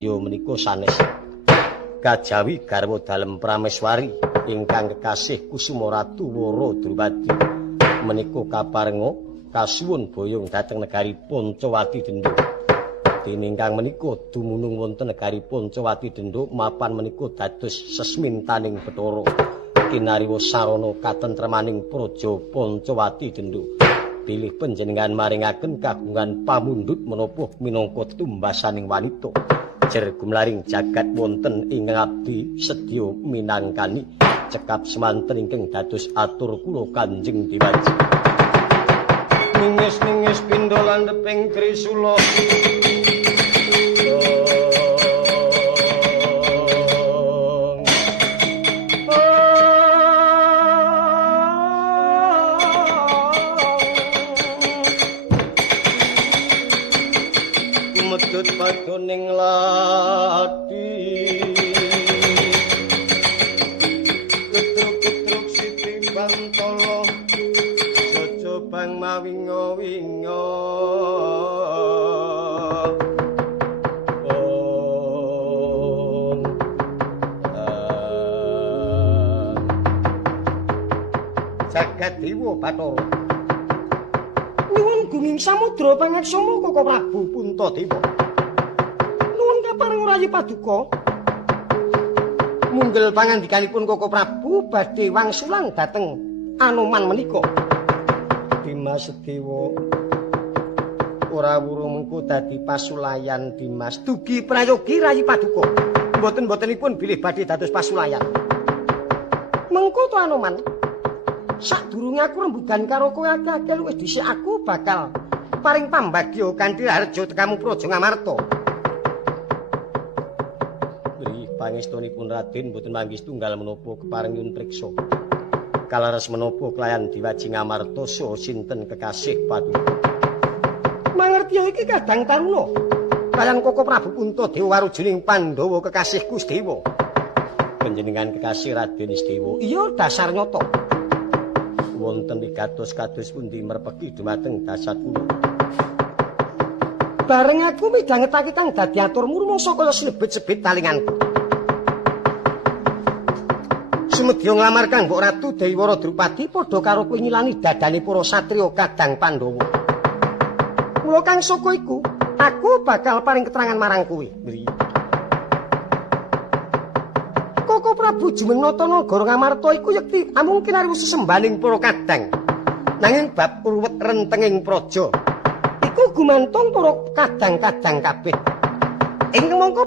Yo menika sanes kajawi garwa dalem Prameswari ingkang kekasih Kusuma Ratu Wara Drupadi menika kaparenga kasuwun boyong dhateng negari Pancawati Dendha. Dene ingkang menika dumunung wonten negari Pancawati Dendha mapan menika dados sesmintaning Bathara kinariwa sarana katentremaning praja Pancawati Dendha. Bilih panjenengan maringaken kagungan pamundhut menapa minangka tumbasaning wanita. Jer gumlaring jagat wonten ing abdi sedya minangkani cekap semanten ingkang dados atur kula Kanjeng Dewaji. Ningis-ningis pindha landheping Trisula. Medhut padoning lati ketruk-ketruk siti bantala jojo bang mawinga-winga jagat dewa Bathara nuwun gunging samudra pangaksama Koko Prabu Puntadewa. Nuwun kaparing rayi paduka. Munggel pangandikanipun Koko Prabu badhe wangsulan dhateng Anoman menika. Dimas Dewa ora wurung mengko dadi pasulayan Dimas. Dugi prayogi rayi paduka. Mboten-mbotenipun bilih badhe dados pasulayan. Mengko to Anoman. Sadurunge aku rembugan karo kowe akeh-akeh luwih dhisik aku bakal paring pambagya kanthi harja tekamu Praja Ngamarta. Nggih pangestunipun Raden boten manggih tunggal menapa keparing nyun priksa. Kalares menapa kelayan Dewaji Ngamarta saha sinten kekasih paduka. Mangertiya iki kadang taruna. Kaliyan Koko Prabu Puntadewa warujuning Pandhawa kekasih Kusdewa. Panjenengan kekasih Raden Istewa. Iya dasar nyata. Wonten wigatos kados pundi merpeki dumateng dasar kula. Bareng aku midhangetake kang dadi aturmu rumangsa kaya sinebit-sebit talinganku. Sumedya nglamar kang Mbok Ratu Dewi Wara Drupadi padha karo kowe nyilani dadane para satriya kadang Pandhawa. Mula kang saka iku, aku bakal paring keterangan marang kowe. Koko Prabu Jumenata Nagara Ngamarta iku yekti amung kinarya sesembaning para kadang. Nanging bab urwet rentenging praja iku gumantung para kadang-kadang kabeh. Ing mangka